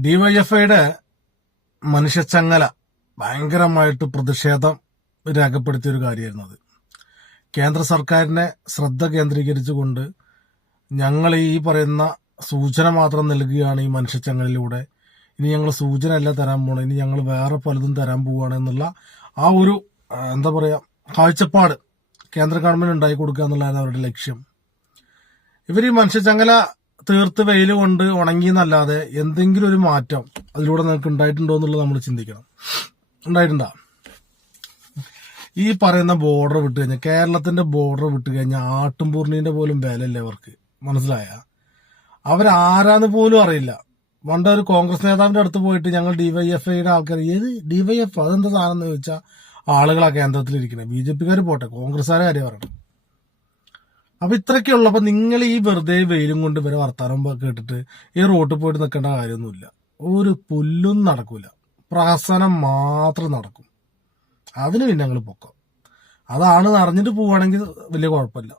ഡിവൈഎഫ്ഐയുടെ മനുഷ്യച്ചങ്ങല ഭയങ്കരമായിട്ട് പ്രതിഷേധം രേഖപ്പെടുത്തിയ ഒരു കാര്യമായിരുന്നു കേന്ദ്ര സർക്കാരിനെ ശ്രദ്ധ കേന്ദ്രീകരിച്ചുകൊണ്ട് ഞങ്ങൾ ഈ പറയുന്ന സൂചന മാത്രം നൽകുകയാണ് ഈ മനുഷ്യച്ചങ്ങലിലൂടെ ഇനി ഞങ്ങൾ സൂചന അല്ല തരാൻ പോകണം ഇനി ഞങ്ങൾ വേറെ പലതും തരാൻ പോവുകയാണ് എന്നുള്ള ആ ഒരു എന്താ പറയുക കാഴ്ചപ്പാട് കേന്ദ്ര ഗവൺമെന്റ് ഉണ്ടാക്കി കൊടുക്കുക എന്നുള്ളതാണ് അവരുടെ ലക്ഷ്യം. ഇവർ ഈ മനുഷ്യച്ചങ്ങല തീർത്ത് വെയിൽ കൊണ്ട് ഉണങ്ങി എന്നല്ലാതെ എന്തെങ്കിലും ഒരു മാറ്റം അതിലൂടെ നിങ്ങൾക്ക് ഉണ്ടായിട്ടുണ്ടോ എന്നുള്ളത് നമ്മൾ ചിന്തിക്കണം. ഉണ്ടായിട്ടുണ്ടോ? ഈ പറയുന്ന ബോർഡർ വിട്ട് കഴിഞ്ഞാൽ കേരളത്തിന്റെ ബോർഡർ വിട്ട് കഴിഞ്ഞാൽ ആട്ടുംപൂർണീന്റെ പോലും വിലയില്ല അവർക്ക് മനസ്സിലായ? അവരാരാന്ന് പോലും അറിയില്ല. പണ്ട് ഒരു കോൺഗ്രസ് നേതാവിന്റെ അടുത്ത് പോയിട്ട് ഞങ്ങൾ ഡിവൈഎഫ്ഐയുടെ ആൾക്കാർ ഏത് ഡിവൈഎഫ് അതെന്താ സാധനം എന്ന് ചോദിച്ചാൽ ആളുകളാ കേന്ദ്രത്തിലിരിക്കണേ. ബി ജെ പിക്കാർ പോട്ടെ കോൺഗ്രസ്സുകാരെ കാര്യം പറയണം. അപ്പൊ ഇത്രയൊക്കെ ഉള്ളപ്പോ നിങ്ങൾ ഈ വെറുതെ വെയിലും കൊണ്ട് ഇവരെ വർത്താനം കേട്ടിട്ട് ഈ റോട്ടിൽ പോയിട്ട് നിൽക്കേണ്ട കാര്യമൊന്നുമില്ല. ഒരു പുല്ലും നടക്കൂല. പ്രാസനം മാത്രം നടക്കും. അതിന് പിന്നെ ഞങ്ങൾ പൊക്കം. അതാണ് അറിഞ്ഞിട്ട് പോവുകയാണെങ്കിൽ വലിയ കുഴപ്പമില്ല.